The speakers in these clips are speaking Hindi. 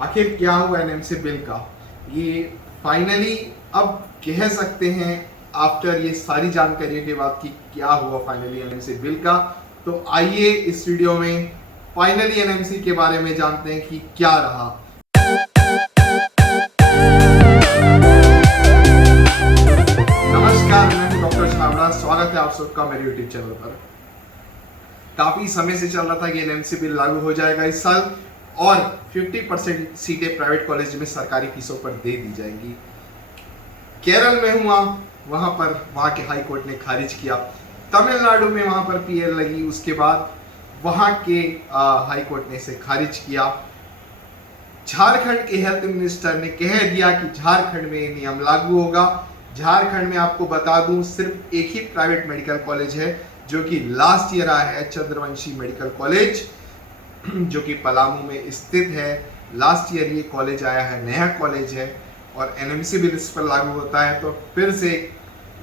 आखिर क्या हुआ एनएमसी बिल का, ये फाइनली अब कह सकते हैं आफ्टर ये सारी जानकारियों के बाद कि क्या हुआ फाइनली एनएमसी बिल का। तो आइए इस वीडियो में फाइनली एनएमसी के बारे में जानते हैं कि क्या रहा। नमस्कार, मैं हूं डॉक्टर छाबड़ा। स्वागत है आप सबका मेरे यूट्यूब चैनल पर। काफी समय से चल रहा था कि एनएमसी बिल लागू हो जाएगा इस साल और 50% सीटें प्राइवेट कॉलेज में सरकारी फीसों पर दे दी जाएंगी। केरल में हुआ, वहां के हाई कोर्ट ने खारिज किया। तमिलनाडु में वहां पर पीएल लगी, उसके बाद वहां के हाई कोर्ट ने इसे खारिज किया। झारखंड के हेल्थ मिनिस्टर ने कह दिया कि झारखंड में नियम लागू होगा। झारखंड में आपको बता दूं सिर्फ एक ही प्राइवेट मेडिकल कॉलेज है जो कि लास्ट ईयर आया है, चंद्रवंशी मेडिकल कॉलेज जो कि पलामू में स्थित है। लास्ट ईयर ये कॉलेज आया है, नया कॉलेज है और एनएमसी बिल इस पर लागू होता है तो फिर से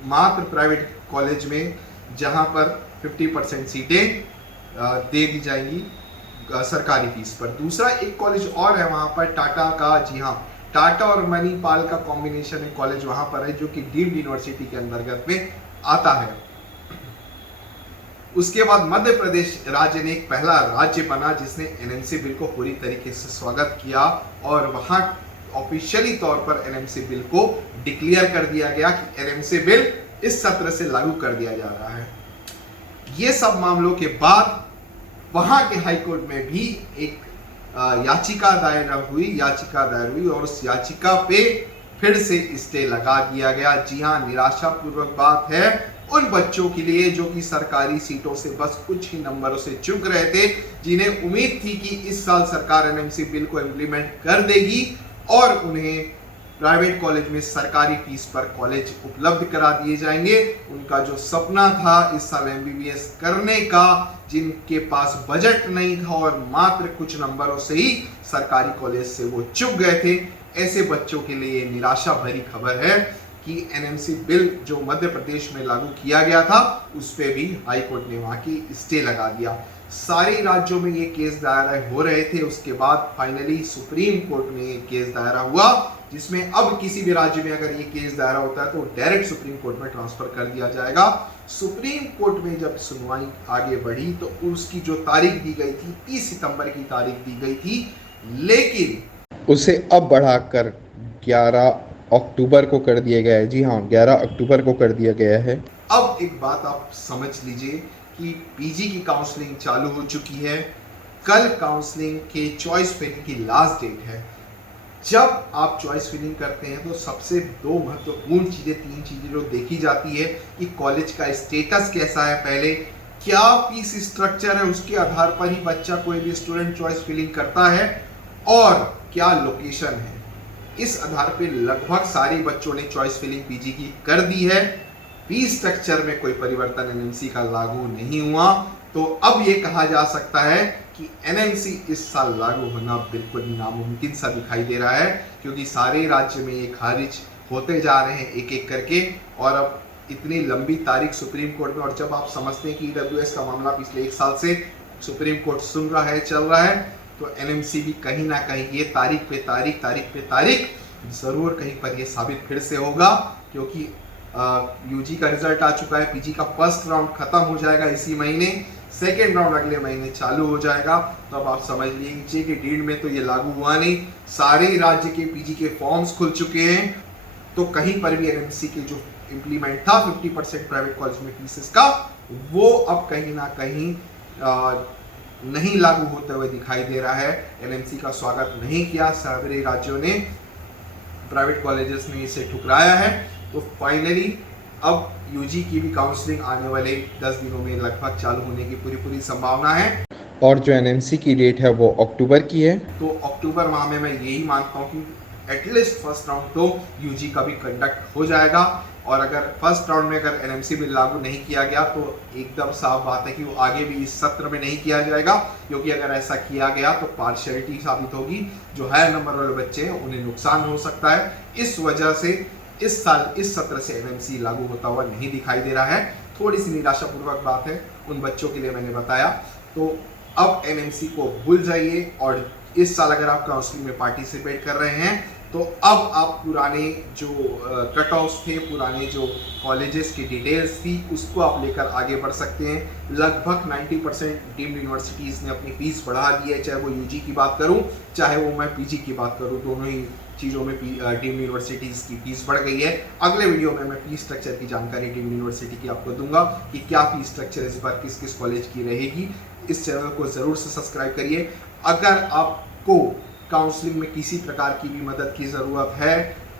मात्र प्राइवेट कॉलेज में जहां पर 50% सीटें दे दी जाएंगी सरकारी फीस पर। दूसरा एक कॉलेज और है वहां पर टाटा का, जी हाँ, टाटा और मणिपाल का कॉम्बिनेशन है कॉलेज वहां पर है जो कि डीम्ड यूनिवर्सिटी के अंतर्गत में आता है। उसके बाद मध्य प्रदेश राज्य ने एक पहला राज्य बना जिसने एनएमसी बिल को पूरी तरीके से स्वागत किया और वहां ऑफिशियली तौर पर एनएमसी बिल को डिक्लेयर कर दिया गया कि एनएमसी बिल इस सत्र से लागू कर दिया जा रहा है। ये सब मामलों के बाद वहां के हाई कोर्ट में भी एक याचिका दायर हुई और उस याचिका पे फिर से स्टे लगा दिया गया। जी हाँ, निराशापूर्वक बात है उन बच्चों के लिए जो कि सरकारी सीटों से बस कुछ ही नंबरों से चूक रहे थे, जिन्हें उम्मीद थी कि इस साल सरकार एनएमसी बिल को इम्प्लीमेंट कर देगी और उन्हें प्राइवेट कॉलेज में सरकारी फीस पर कॉलेज उपलब्ध करा दिए जाएंगे। उनका जो सपना था इस साल एमबीबीएस करने का, जिनके पास बजट नहीं था और मात्र कुछ नंबरों से ही सरकारी कॉलेज से वो चूक गए थे, ऐसे बच्चों के लिए निराशा भरी खबर है कि एनएमसी बिल जो मध्य प्रदेश में लागू किया गया था उस पे भी हाई कोर्ट ने वहां की स्टे लगा दिया। सारे राज्यों में ये केस दायर हो रहे थे, उसके बाद फाइनली सुप्रीम कोर्ट में ये केस दायर हुआ, जिसमें अब किसी भी राज्य में अगर ये केस दायर होता है तो डायरेक्ट सुप्रीम कोर्ट में ट्रांसफर कर दिया जाएगा। सुप्रीम कोर्ट में जब सुनवाई आगे बढ़ी तो उसकी जो तारीख दी गई थी 30 सितंबर की तारीख दी गई थी, लेकिन उसे अब बढ़ाकर 11 अक्टूबर को कर दिया गया है। जी हाँ, 11 अक्टूबर को कर दिया गया है। अब एक बात आप समझ लीजिए कि पीजी की काउंसलिंग चालू हो चुकी है। कल काउंसलिंग के चॉइस फिलिंग की लास्ट डेट है। जब आप चॉइस फिलिंग करते हैं तो सबसे दो महत्वपूर्ण चीजें, तीन चीजें जो देखी जाती है कि कॉलेज का स्टेटस कैसा है, पहले क्या फीस स्ट्रक्चर है, उसके आधार पर ही बच्चा कोई भी स्टूडेंट चॉइस फिलिंग करता है, और क्या लोकेशन है। इस आधार पे लगभग सारे बच्चों ने चॉइस फिलिंग पीजी की कर दी है। फीस स्ट्रक्चर में कोई परिवर्तन एनएमसी का लागू नहीं हुआ, तो अब ये कहा जा सकता है कि एनएमसी इस साल लागू होना बिल्कुल नामुमकिन सा दिखाई दे रहा है, क्योंकि सारे राज्य में ये खारिज होते जा रहे हैं एक एक करके। और अब इतनी लंबी तारीख सुप्रीम कोर्ट में, और जब आप समझते हैं कि ईडब्ल्यूएस का मामला पिछले एक साल से सुप्रीम कोर्ट सुन रहा है, चल रहा है, तो एनएमसी भी कहीं ना कहीं ये तारीख पे तारीख जरूर कहीं पर ये साबित फिर से होगा, क्योंकि यूजी का रिजल्ट आ चुका है। पीजी का फर्स्ट राउंड खत्म हो जाएगा इसी महीने, सेकेंड राउंड अगले महीने चालू हो जाएगा। तो अब आप समझ लीजिए कि डीड में तो ये लागू हुआ नहीं, सारे राज्य के पीजी के फॉर्म्स खुल चुके हैं, तो कहीं पर भी एनएमसी के जो इम्प्लीमेंट था 50% प्राइवेट कॉलेज में फीसेस का, वो अब कहीं ना कहीं नहीं लागू होते हुए दिखाई दे रहा है। एनएमसी का स्वागत नहीं किया सारे राज्यों ने, प्राइवेट कॉलेजेस ने इसे ठुकराया है। तो फाइनली अब यूजी की भी काउंसलिंग आने वाले 10 दिनों में लगभग चालू होने की पूरी संभावना है। और जो एनएमसी की डेट है वो अक्टूबर की है। तो अक्टूबर माह में मैं यही मानता हूँ कि एटलीस्ट फर्स्ट राउंड तो यूजी का भी कंडक्ट हो जाएगा। और अगर फर्स्ट राउंड में अगर एनएमसी बिल लागू नहीं किया गया तो एकदम साफ बात है कि वो आगे भी इस सत्र में नहीं किया जाएगा, क्योंकि अगर ऐसा किया गया तो पार्शियलिटी साबित होगी। जो हायर नंबर वाले बच्चे हैं उन्हें नुकसान हो सकता है। इस वजह से इस साल इस सत्र से एनएमसी लागू होता हुआ नहीं दिखाई दे रहा है। थोड़ी सी निराशापूर्वक बात है उन बच्चों के लिए, मैंने बताया। तो अब एनएमसी को भूल जाइए और इस साल अगर आप काउंसलिंग में पार्टिसिपेट कर रहे हैं तो अब आप पुराने जो कट ऑफ थे, पुराने जो कॉलेजेस की डिटेल्स थी, उसको आप लेकर आगे बढ़ सकते हैं। लगभग 90% डीम्ड यूनिवर्सिटीज़ ने अपनी फीस बढ़ा दी है, चाहे वो यूजी की बात करूं, चाहे वो मैं पीजी की बात करूं, दोनों ही चीज़ों में डीम्ड यूनिवर्सिटीज़ की फीस बढ़ गई है। अगले वीडियो में मैं फीस स्ट्रक्चर की जानकारी डीम्ड यूनिवर्सिटी की आपको दूंगा कि क्या फीस स्ट्रक्चर इस बार किस किस कॉलेज की रहेगी। इस चैनल को ज़रूर से सब्सक्राइब करिए। अगर आपको काउंसलिंग में किसी प्रकार की भी मदद की ज़रूरत है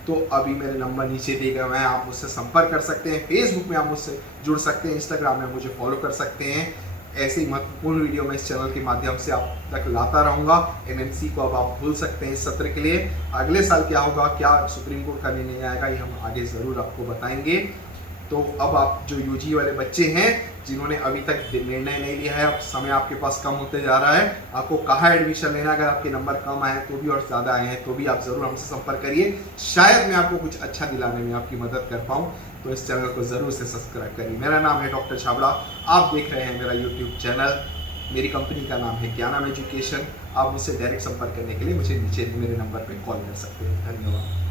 तो अभी मेरे नंबर नीचे दिए गए हैं, आप मुझसे संपर्क कर सकते हैं। फेसबुक में आप मुझसे जुड़ सकते हैं, इंस्टाग्राम में मुझे फॉलो कर सकते हैं। ऐसे ही महत्वपूर्ण वीडियो मैं इस चैनल के माध्यम से आप तक लाता रहूँगा। एमएनसी को अब आप भूल सकते हैं इस सत्र के लिए। अगले साल क्या होगा, क्या सुप्रीम कोर्ट का निर्णय आएगा, ये हम आगे ज़रूर आपको बताएंगे। तो अब आप जो यूजी वाले बच्चे हैं जिन्होंने अभी तक निर्णय नहीं लिया है, अब समय आपके पास कम होते जा रहा है, आपको कहाँ एडमिशन लेना, अगर आपके नंबर कम आए तो भी और ज़्यादा आए हैं तो भी आप ज़रूर हमसे संपर्क करिए। शायद मैं आपको कुछ अच्छा दिलाने में आपकी मदद कर पाऊँ, तो इस चैनल को ज़रूर से सब्सक्राइब करिए। मेरा नाम है डॉक्टर छाबड़ा, आप देख रहे हैं मेरा यूट्यूब चैनल। मेरी कंपनी का नाम है ज्ञानम एजुकेशन। आप मुझसे डायरेक्ट संपर्क करने के लिए मुझे नीचे मेरे नंबर पर कॉल कर सकते हैं। धन्यवाद।